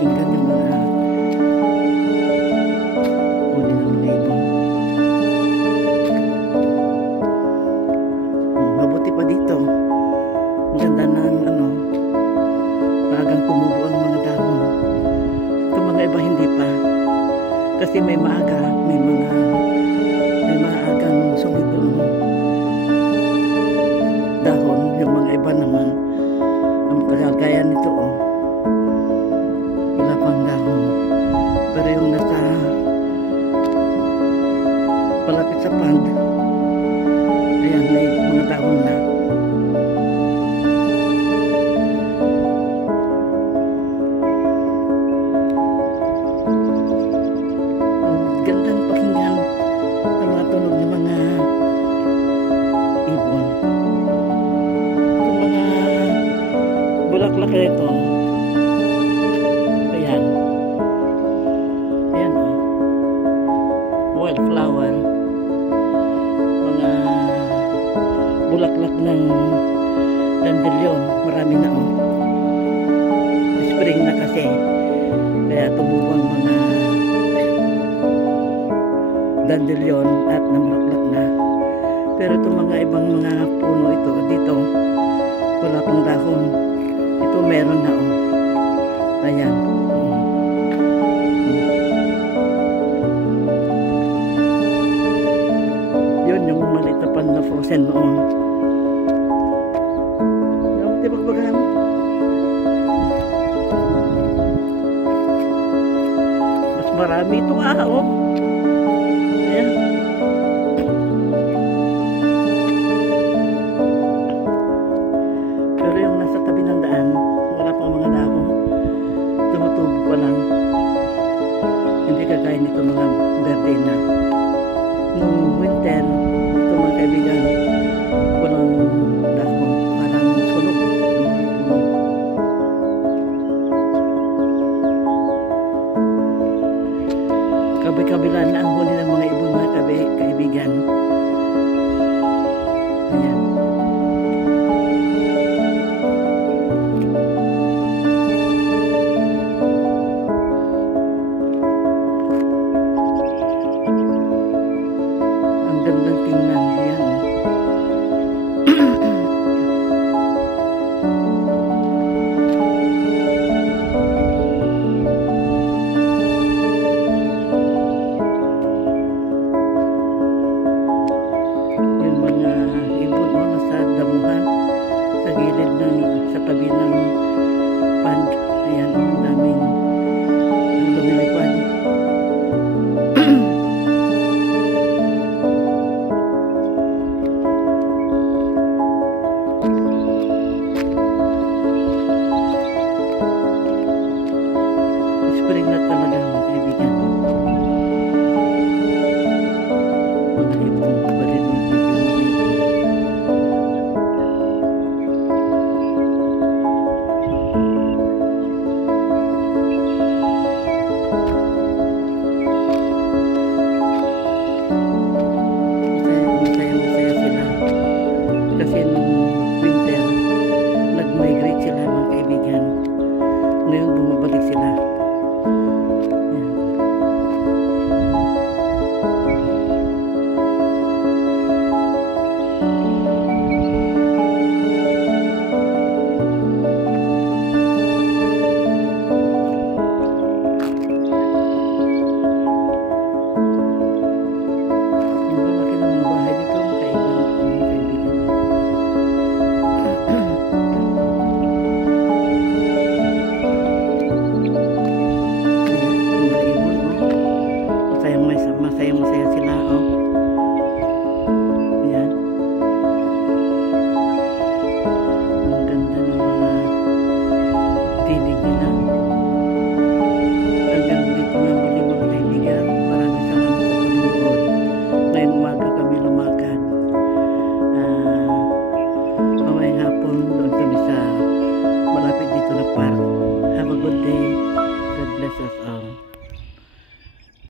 pakinggan yung mga huni ng mga ibon. Mabuti pa dito. Maganda na maagang tumubo ang mga dahon. Itong mga iba hindi pa. Kasi may maaga, may maagang sumibol dahon. Yung mga iba naman, ang kagaya nito wala pang dahon. Pero yung nasa palapit sa pond, ayan, may mga dahon na. Gandang pakinggan ang mga tunog ng mga ibon. Itong mga bulaklak na ito, ayan, ayan wildflower, mga bulaklak ng dandelion, marami na spring na kasi, kaya tumubo ang mga dandelion at namulaklak na. Pero itong mga ibang mga puno ito, dito wala pang dahon. Ito meron na ayan. Yun yung maliit na pan na frozen noon. Di bagbagan. Mas marami ito ayan. Pero yung nasa tabi ng daan, wala pang mga dahon. Tumutubo pa lang. Hindi kagaya nito mga berde na. Nung winter, ito mga kaibigan, walang dahon. Parang sunog. Kabi-kabila na ang huni ng mga ibon, mga kaibigan. Ayan. Ang gandang tingnan. Ayan. Sa gilid sa tabi ng pond. Ayan, ang daming lumilipad. Spring na talaga mga kaibigan. Mga ibon pa rin yung masaya sila kasi nung winter nag-migrate sila mga kaibigan. Ngayon bumabalik sila. Masaya sila ayan. Ang ganda ng mga tinig nila.